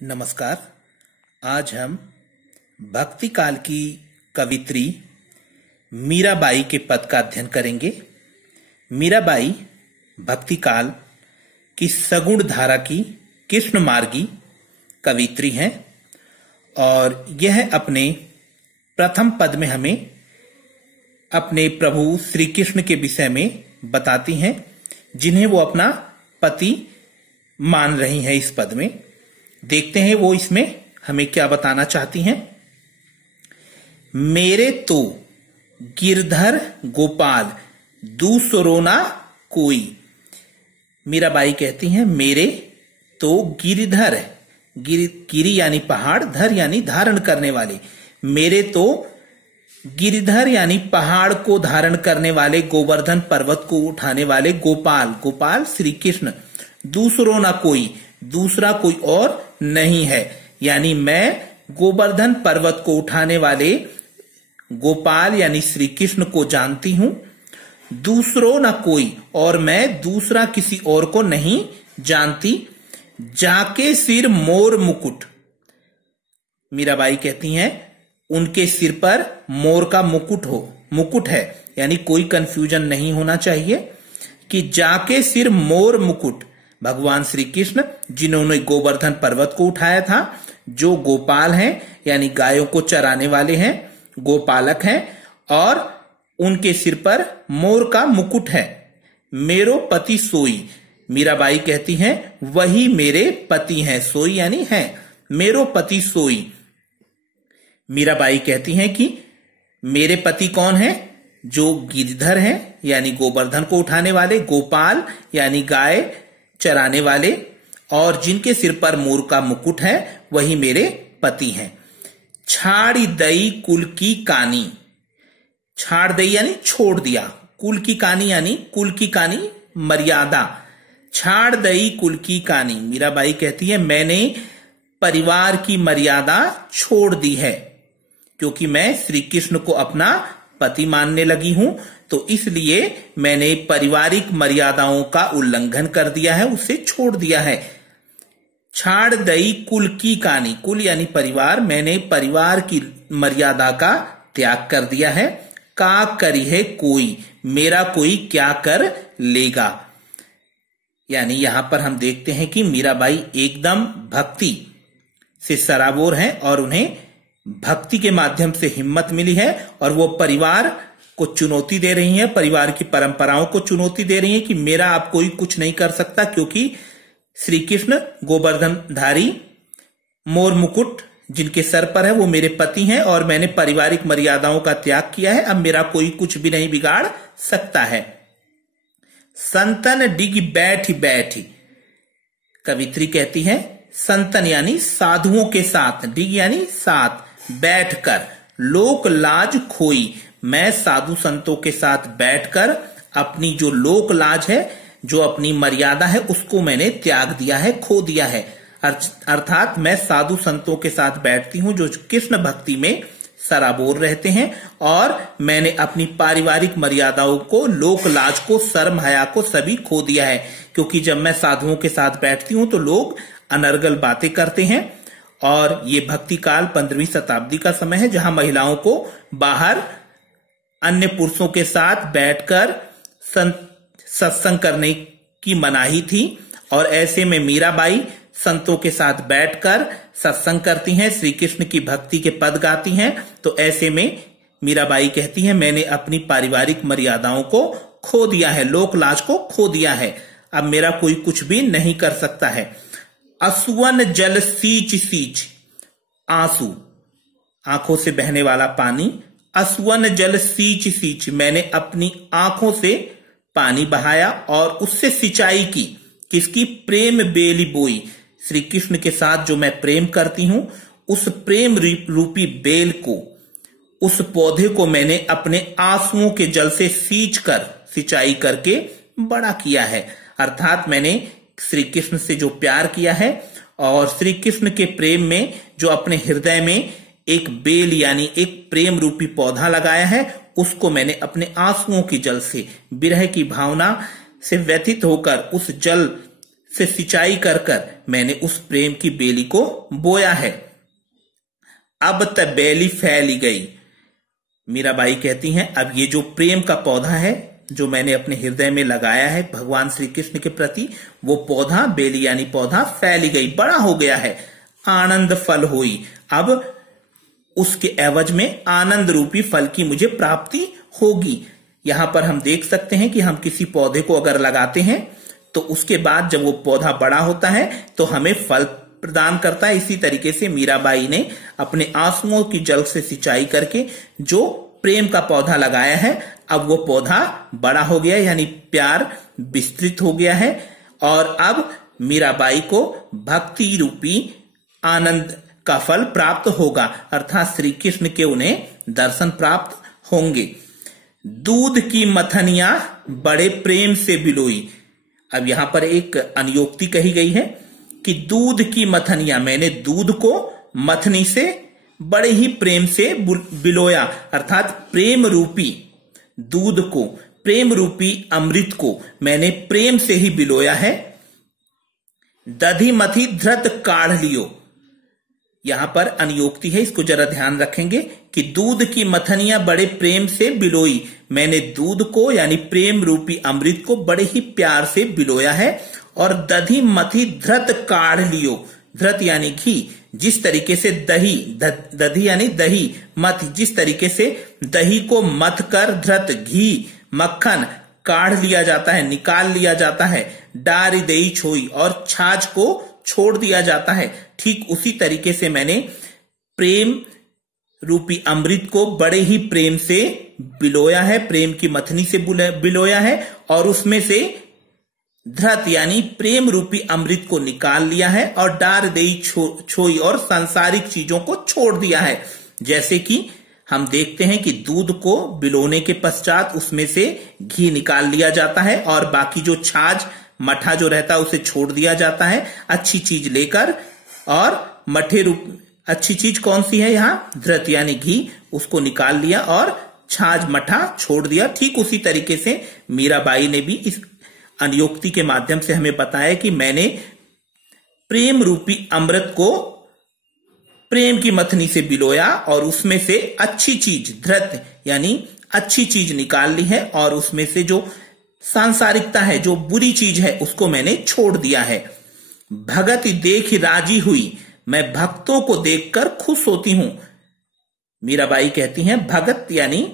नमस्कार। आज हम भक्ति काल की कवित्री मीराबाई के पद का अध्ययन करेंगे। मीराबाई भक्ति काल की सगुण धारा की कृष्ण मार्गी कवित्री हैं और यह अपने प्रथम पद में हमें अपने प्रभु श्री कृष्ण के विषय में बताती हैं, जिन्हें वो अपना पति मान रही हैं। इस पद में देखते हैं वो इसमें हमें क्या बताना चाहती हैं। मेरे तो गिरधर गोपाल दूसरो ना कोई। मीराबाई कहती हैं मेरे तो गिरिधर, गिरी यानी पहाड़, धर यानी धारण करने वाले, मेरे तो गिरिधर यानी पहाड़ को धारण करने वाले, गोवर्धन पर्वत को उठाने वाले गोपाल, गोपाल श्री कृष्ण, दूसरो ना कोई, दूसरा कोई और नहीं है। यानी मैं गोवर्धन पर्वत को उठाने वाले गोपाल यानी श्री कृष्ण को जानती हूं, दूसरो ना कोई, और मैं दूसरा किसी और को नहीं जानती। जाके सिर मोर मुकुट। मीराबाई कहती हैं उनके सिर पर मोर का मुकुट है, यानी कोई कंफ्यूजन नहीं होना चाहिए कि जाके सिर मोर मुकुट भगवान श्री कृष्ण जिन्होंने गोवर्धन पर्वत को उठाया था, जो गोपाल हैं यानी गायों को चराने वाले हैं, गोपालक हैं, और उनके सिर पर मोर का मुकुट है। मेरो पति सोई। मीराबाई कहती हैं वही मेरे पति हैं, सोई यानी हैं, मेरो पति सोई। मीराबाई कहती हैं कि मेरे पति कौन है? जो गिरधर हैं यानी गोवर्धन को उठाने वाले, गोपाल यानी गाय चराने वाले, और जिनके सिर पर मोर का मुकुट है, वही मेरे पति हैं। छाड़ी दई कुल की कानी। छाड़ दई यानी छोड़ दिया, कुल की कानी यानी कुल की कानी मर्यादा। छाड़ दई कुल की कानी। मीराबाई कहती है मैंने परिवार की मर्यादा छोड़ दी है, क्योंकि मैं श्री कृष्ण को अपना पति मानने लगी हूं, तो इसलिए मैंने पारिवारिक मर्यादाओं का उल्लंघन कर दिया है, उसे छोड़ दिया है। छाड़ दई कुल की कानी, कुल यानी परिवार, मैंने परिवार की मर्यादा का त्याग कर दिया है। का करी है कोई, मेरा कोई क्या कर लेगा। यानी यहां पर हम देखते हैं कि मीराबाई एकदम भक्ति से सराबोर हैं और उन्हें भक्ति के माध्यम से हिम्मत मिली है, और वो परिवार को चुनौती दे रही हैं, परिवार की परंपराओं को चुनौती दे रही हैं कि मेरा आप कोई कुछ नहीं कर सकता, क्योंकि श्री कृष्ण गोवर्धनधारी मोर मुकुट जिनके सर पर है वो मेरे पति हैं, और मैंने पारिवारिक मर्यादाओं का त्याग किया है, अब मेरा कोई कुछ भी नहीं बिगाड़ सकता है। संतन डिग बैठी बैठी। कवित्री कहती है संतन यानी साधुओं के साथ, डिग यानी साथ, बैठकर लोक लाज खोई। मैं साधु संतों के साथ बैठकर अपनी जो लोक लाज है, जो अपनी मर्यादा है, उसको मैंने त्याग दिया है, खो दिया है। अर्थात मैं साधु संतों के साथ बैठती हूं जो कृष्ण भक्ति में सराबोर रहते हैं, और मैंने अपनी पारिवारिक मर्यादाओं को, लोक लाज को, शर्म हया को सभी खो दिया है। क्योंकि जब मैं साधुओं के साथ बैठती हूं तो लोग अनर्गल बातें करते हैं, और ये भक्ति काल 15वीं शताब्दी का समय है, जहां महिलाओं को बाहर अन्य पुरुषों के साथ बैठकर सत्संग करने की मनाही थी, और ऐसे में मीराबाई संतों के साथ बैठकर सत्संग करती हैं, श्री कृष्ण की भक्ति के पद गाती हैं। तो ऐसे में मीराबाई कहती हैं मैंने अपनी पारिवारिक मर्यादाओं को खो दिया है, लोक लाज को खो दिया है, अब मेरा कोई कुछ भी नहीं कर सकता है। असुवन जल सींच सींच। आंसू, आंखों से बहने वाला पानी। असुवन जल सींच सींच, मैंने अपनी आंखों से पानी बहाया और उससे सिंचाई की। किसकी? प्रेम बेली बोई। श्री कृष्ण के साथ जो मैं प्रेम करती हूं, उस प्रेम रूपी बेल को, उस पौधे को मैंने अपने आंसुओं के जल से सींच कर, सिंचाई करके बड़ा किया है। अर्थात मैंने श्री कृष्ण से जो प्यार किया है, और श्री कृष्ण के प्रेम में जो अपने हृदय में एक बेल यानी एक प्रेम रूपी पौधा लगाया है, उसको मैंने अपने आंसुओं के जल से, विरह की भावना से व्यथित होकर उस जल से सिंचाई कर कर मैंने उस प्रेम की बेली को बोया है। अब त बेली फैली गई। मीराबाई कहती हैं अब ये जो प्रेम का पौधा है जो मैंने अपने हृदय में लगाया है भगवान श्री कृष्ण के प्रति, वो पौधा, बेली यानी पौधा, फैली गई, बड़ा हो गया है। आनंद फल हुई, अब उसके एवज में आनंद रूपी फल की मुझे प्राप्ति होगी। यहां पर हम देख सकते हैं कि हम किसी पौधे को अगर लगाते हैं तो उसके बाद जब वो पौधा बड़ा होता है तो हमें फल प्रदान करता है। इसी तरीके से मीराबाई ने अपने आंसुओं की जल से सिंचाई करके जो प्रेम का पौधा लगाया है, अब वो पौधा बड़ा हो गया, यानी प्यार विस्तृत हो गया है। और अब मीराबाई को भक्ति रूपी आनंद का फल प्राप्त होगा, अर्थात श्री कृष्ण के उन्हें दर्शन प्राप्त होंगे। दूध की मथनियां बड़े प्रेम से बिलोई। अब यहां पर एक अनुयोक्ति कही गई है कि दूध की मथनियां, मैंने दूध को मथनी से बड़े ही प्रेम से बिलोया, अर्थात प्रेम रूपी दूध को, प्रेम रूपी अमृत को मैंने प्रेम से ही बिलोया है। दधी मथी धृत काढ़ लियो। यहां पर अनुयोक्ति है, इसको जरा ध्यान रखेंगे कि दूध की मथनियां बड़े प्रेम से बिलोई, मैंने दूध को यानी प्रेम रूपी अमृत को बड़े ही प्यार से बिलोया है। और दधी मथी धृत काढ़ लियो, धृत यानी घी, जिस तरीके से दही, दधी यानी दही, मथ, जिस तरीके से दही को मथ कर धृत घी मक्खन काढ़ लिया जाता है, निकाल लिया जाता है, डारी दही छोई, और छाछ को छोड़ दिया जाता है, ठीक उसी तरीके से मैंने प्रेम रूपी अमृत को बड़े ही प्रेम से बिलोया है, प्रेम की मथनी से बिलोया है, और उसमें से धृत यानी प्रेम रूपी अमृत को निकाल लिया है, और डार दही छोई, और सांसारिक चीजों को छोड़ दिया है। जैसे कि हम देखते हैं कि दूध को बिलोने के पश्चात उसमें से घी निकाल लिया जाता है, और बाकी जो छाछ मठा जो रहता है उसे छोड़ दिया जाता है अच्छी चीज लेकर, और मठे रूप अच्छी चीज कौन सी है यहाँ, धृत यानी घी, उसको निकाल लिया और छाछ मठा छोड़ दिया। ठीक उसी तरीके से मीराबाई ने भी इस अनुयोक्ति के माध्यम से हमें बताया कि मैंने प्रेम रूपी अमृत को प्रेम की मथनी से बिलोया और उसमें से अच्छी चीज, धृत यानी अच्छी चीज निकाल ली है, और उसमें से जो सांसारिकता है, जो बुरी चीज है, उसको मैंने छोड़ दिया है। भगत देख राजी हुई, मैं भक्तों को देखकर खुश होती हूं। मीराबाई कहती हैं भगत यानी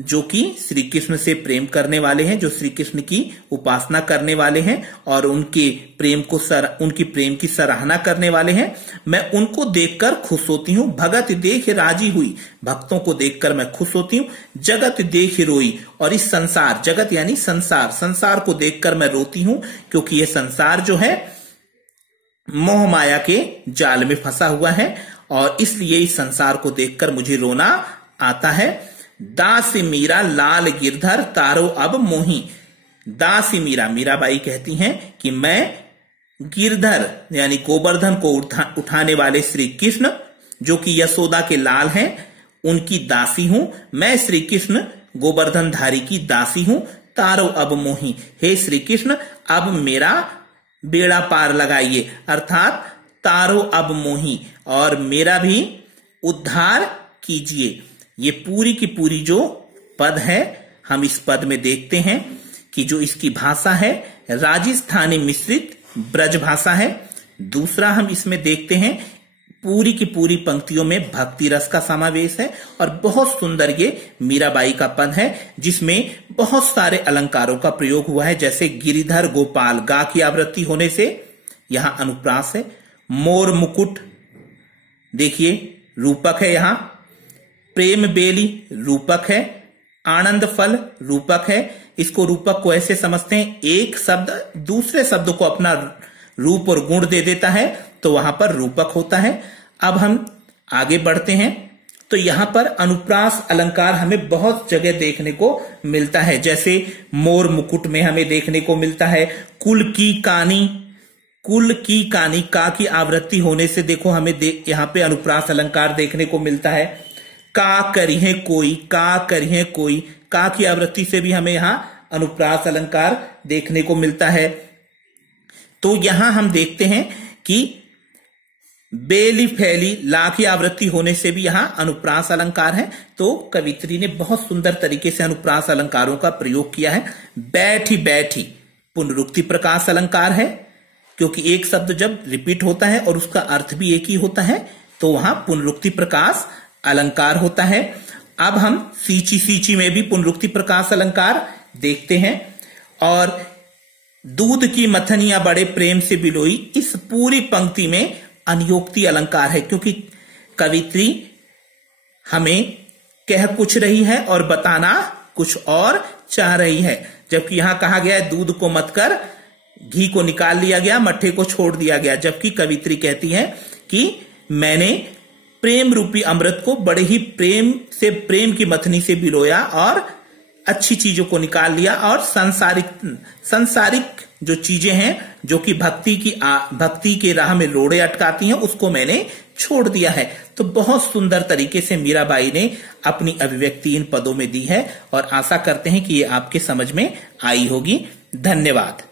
जो कि श्री कृष्ण से प्रेम करने वाले हैं, जो श्री कृष्ण की उपासना करने वाले हैं और उनके प्रेम को उनकी प्रेम की सराहना करने वाले हैं, मैं उनको देखकर खुश होती हूँ। भगत देख राजी हुई, भक्तों को देखकर मैं खुश होती हूँ। जगत देख रोई, और इस संसार, जगत यानी संसार, संसार को देखकर मैं रोती हूँ, क्योंकि ये संसार जो है मोह माया के जाल में फंसा हुआ है, और इसलिए इस संसार को देखकर मुझे रोना आता है। दास मीरा लाल गिरधर तारो अब मोही। दास मीरा, मीराबाई कहती हैं कि मैं गिरधर यानी गोवर्धन को उठाने वाले श्री कृष्ण, जो कि यशोदा के लाल हैं, उनकी दासी हूं। मैं श्री कृष्ण गोवर्धनधारी की दासी हूं। तारो अब मोही, हे श्री कृष्ण अब मेरा बेड़ा पार लगाइए, अर्थात तारो अब मोही, और मेरा भी उद्धार कीजिए। ये पूरी की पूरी जो पद है, हम इस पद में देखते हैं कि जो इसकी भाषा है राजस्थानी मिश्रित ब्रज भाषा है। दूसरा हम इसमें देखते हैं पूरी की पूरी पंक्तियों में भक्ति रस का समावेश है, और बहुत सुंदर ये मीराबाई का पद है जिसमें बहुत सारे अलंकारों का प्रयोग हुआ है। जैसे गिरिधर गोपाल, गा की आवृत्ति होने से यहां अनुप्रास है। मोर मुकुट देखिए रूपक है, यहां प्रेम बेली रूपक है, आनंद फल रूपक है। इसको रूपक को ऐसे समझते हैं, एक शब्द दूसरे शब्द को अपना रूप और गुण दे देता है तो वहां पर रूपक होता है। अब हम आगे बढ़ते हैं तो यहां पर अनुप्रास अलंकार हमें बहुत जगह देखने को मिलता है। जैसे मोर मुकुट में हमें देखने को मिलता है कुल की कानी, कुल की कानी, का की आवृत्ति होने से देखो हमें यहां पे अनुप्रास अलंकार देखने को मिलता है। का करिहे कोई, का करिहे कोई, का की आवृत्ति से भी हमें यहां अनुप्रास अलंकार देखने को मिलता है। तो यहां हम देखते हैं कि बेली फैली लाखी आवृत्ति होने से भी यहां अनुप्रास अलंकार है। तो कवित्री ने बहुत सुंदर तरीके से अनुप्रास अलंकारों का प्रयोग किया है। बैठी बैठी पुनरुक्ति प्रकाश अलंकार है, क्योंकि एक शब्द जब रिपीट होता है और उसका अर्थ भी एक ही होता है तो वहां पुनरुक्ति प्रकाश अलंकार होता है। अब हम सींची सींची में भी पुनरुक्ति प्रकाश अलंकार देखते हैं। और दूध की मथनियां बड़े प्रेम से बिलोई, इस पूरी पंक्ति में अनियोक्ति अलंकार है, क्योंकि कवित्री हमें कह कुछ रही है और बताना कुछ और चाह रही है। जबकि यहां कहा गया है दूध को मत कर, घी को निकाल लिया गया, मट्ठे को छोड़ दिया गया, जबकि कवित्री कहती है कि मैंने प्रेम रूपी अमृत को बड़े ही प्रेम से, प्रेम की मथनी से बिलोया और अच्छी चीजों को निकाल लिया और सांसारिक जो चीजें हैं जो कि भक्ति के राह में रोड़े अटकाती हैं उसको मैंने छोड़ दिया है। तो बहुत सुंदर तरीके से मीराबाई ने अपनी अभिव्यक्ति इन पदों में दी है और आशा करते हैं कि ये आपके समझ में आई होगी। धन्यवाद।